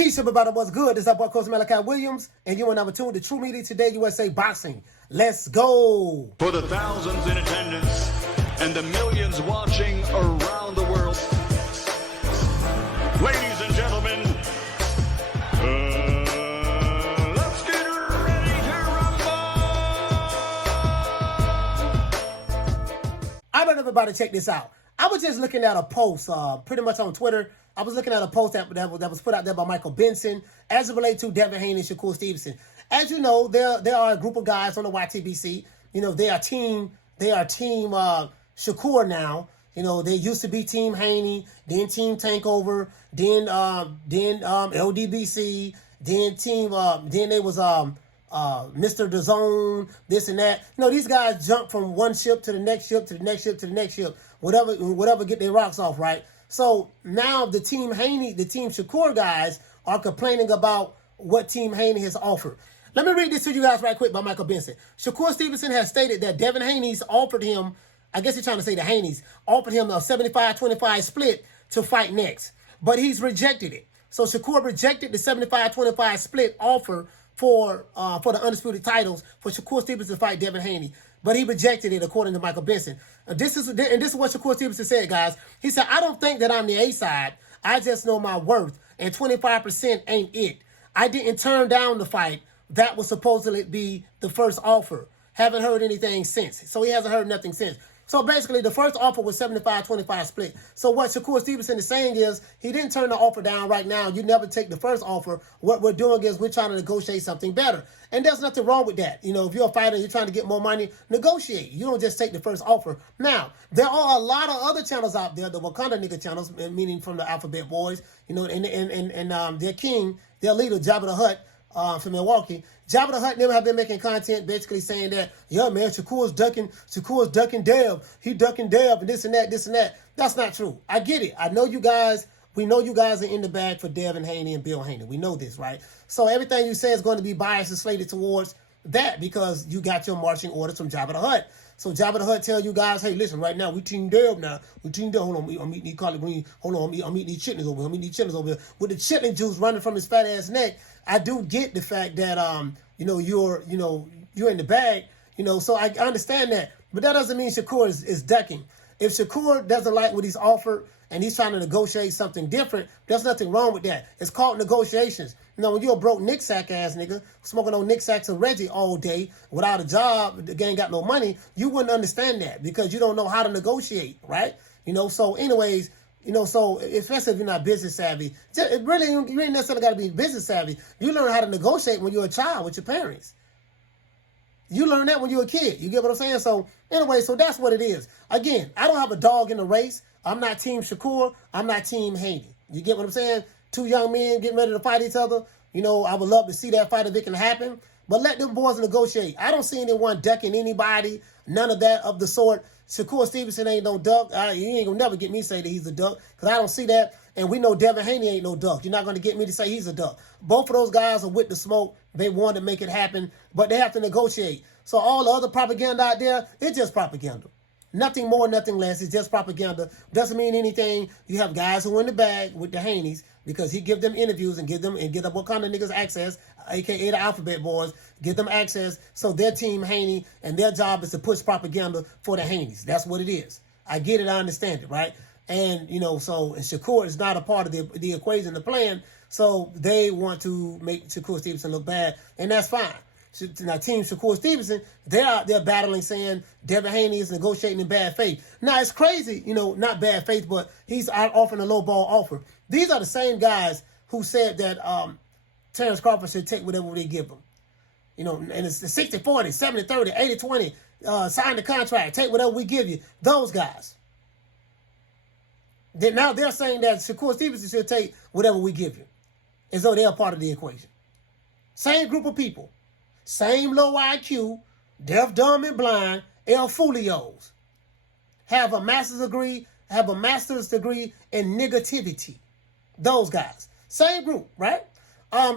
Peace, everybody. What's good? This is our boy, Coach Malachi Williams, and you are number 2 the True Media Today USA Boxing. Let's go. For the thousands in attendance and the millions watching around the world, ladies and gentlemen, let's get ready to rumble. I want everybody to check this out. I was just looking at a post, pretty much on Twitter. I was looking at a post that was put out there by Michael Benson as it relates to Devin Haney and Shakur Stevenson. As you know, there are a group of guys on the YTBC. You know, they are team Shakur now. You know, they used to be Team Haney, then Team Tankover, then LDBC, then they was Mr. DAZN, this and that. You know, these guys jump from one ship to the next ship to the next ship to the next ship, whatever get their rocks off, right? So now the Team Haney, the Team Shakur guys are complaining about what Team Haney has offered. Let me read this to you guys right quick by Michael Benson. Shakur Stevenson has stated that Devin Haney's offered him, I guess he's trying to say the Haneys, offered him a 75-25 split to fight next, but he's rejected it. So Shakur rejected the 75-25 split offer for the Undisputed titles for Shakur Stevenson to fight Devin Haney. But he rejected it, according to Michael Benson. This is what Shakur Stevenson said, guys. He said, I don't think that I'm the A-side. I just know my worth, and 25% ain't it. I didn't turn down the fight. That was supposedly be the first offer. Haven't heard anything since. So he hasn't heard nothing since. So basically, the first offer was 75-25 split. So what Shakur Stevenson is saying is he didn't turn the offer down right now. You never take the first offer. What we're doing is we're trying to negotiate something better. And there's nothing wrong with that. You know, if you're a fighter and you're trying to get more money, negotiate. You don't just take the first offer. Now, there are a lot of other channels out there, the Wakanda nigga channels, meaning from the Alphabet Boys, you know, and their king, their leader, Jabba the Hutt, from Milwaukee. Jabba the Hutt never have been making content basically saying that, yeah, man, Shakur's ducking Dev. He ducking Dev and this and that. That's not true. I get it. I know you guys, we know you guys are in the bag for Devin Haney and Bill Haney. We know this, right? So everything you say is going to be biased and slated towards that because you got your marching orders from Jabba the Hutt. So Jabba the Hutt tell you guys, hey, listen, right now, we Team Dev now. We Team Dev. Hold on, I'm eating these collard greens. Hold on, I'm eating these chitlins over here. I'm eating these chitlins over here. With the chitlin juice running from his fat ass neck, I do get the fact that, you know, you're in the bag, you know, so I understand that. But that doesn't mean Shakur is ducking. If Shakur doesn't like what he's offered and he's trying to negotiate something different, there's nothing wrong with that. It's called negotiations. You know, when you're a broke Nick Sack ass nigga, smoking on Nick Sacks and Reggie all day without a job, the gang got no money, you wouldn't understand that because you don't know how to negotiate, right? You know, so anyways, you know, so especially if you're not business savvy, it really, you ain't necessarily got to be business savvy. You learn how to negotiate when you're a child with your parents. You learn that when you're a kid. You get what I'm saying? So anyway, so that's what it is. Again, I don't have a dog in the race. I'm not Team Shakur. I'm not Team Haney. You get what I'm saying? Two young men getting ready to fight each other. You know, I would love to see that fight if it can happen. But let them boys negotiate. I don't see anyone ducking anybody. None of that of the sort. Shakur Stevenson ain't no duck. You ain't going to never get me to say that he's a duck because I don't see that. And we know Devin Haney ain't no duck. You're not going to get me to say he's a duck. Both of those guys are with the smoke. They want to make it happen, but they have to negotiate. So all the other propaganda out there, it's just propaganda. Nothing more, nothing less. It's just propaganda. Doesn't mean anything. You have guys who are in the bag with the Haneys because he give them interviews and give them what kind of niggas access, aka the Alphabet Boys, give them access so their Team Haney and their job is to push propaganda for the Haneys. That's what it is. I get it. I understand it, right? And, you know, so and Shakur is not a part of the equation, the plan. So they want to make Shakur Stevenson look bad, and that's fine. Now, Team Shakur Stevenson, they're out there battling, saying Devin Haney is negotiating in bad faith. Now, it's crazy, you know, not bad faith, but he's out offering a lowball offer. These are the same guys who said that Terrence Crawford should take whatever they give him. You know, and it's the 60-40, 70-30, 80-20, sign the contract, take whatever we give you. Those guys. Now they're saying that Shakur Stevenson should take whatever we give you, as though they're part of the equation. Same group of people. Same low IQ, deaf, dumb, and blind, El Fulios. Have a master's degree in negativity. Those guys. Same group, right?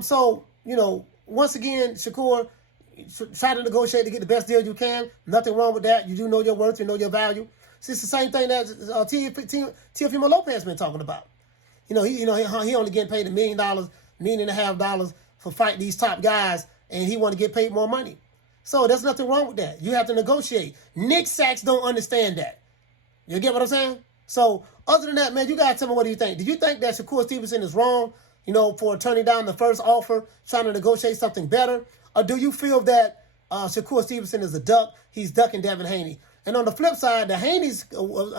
So, you know, once again, Shakur, try to negotiate to get the best deal you can. Nothing wrong with that. You do know your worth, you know your value. It's the same thing that Teofimo Lopez been talking about. He only getting paid $1 million $1.5 for fight these top guys, and he want to get paid more money. So there's nothing wrong with that. You have to negotiate. Nick Sachs don't understand that. You get what I'm saying? So other than that, man, you got to tell me, what do you think? Do you think that Shakur Stevenson is wrong, for turning down the first offer, trying to negotiate something better? Or do you feel that Shakur Stevenson is a duck? He's ducking Devin Haney. And on the flip side, the Haneys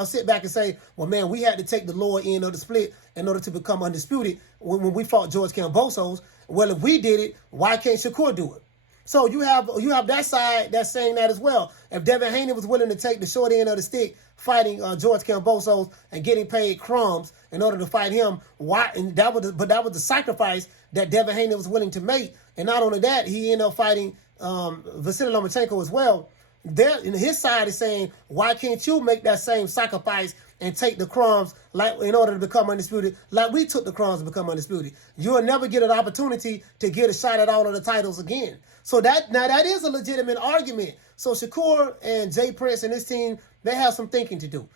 sit back and say, well, man, we had to take the lower end of the split in order to become undisputed when we fought Georg Kambosos. Well, if we did it, why can't Shakur do it? So you have that side that's saying that as well. If Devin Haney was willing to take the short end of the stick fighting Georg Kambosos and getting paid crumbs in order to fight him, why? And that was the sacrifice that Devin Haney was willing to make. And not only that, he ended up fighting Vasily Lomachenko as well. His side is saying, why can't you make that same sacrifice and take the crumbs in order to become undisputed, like we took the crumbs to become undisputed? You'll never get an opportunity to get a shot at all of the titles again. So that is a legitimate argument. So Shakur and Jay Prince and his team, they have some thinking to do.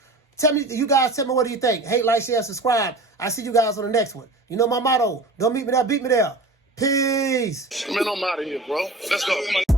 You guys tell me, what do you think? Hate, like, share, subscribe. I see you guys on the next one. You know my motto. Don't meet me there, beat me there. Peace. Man, I'm out of here, bro. Let's go.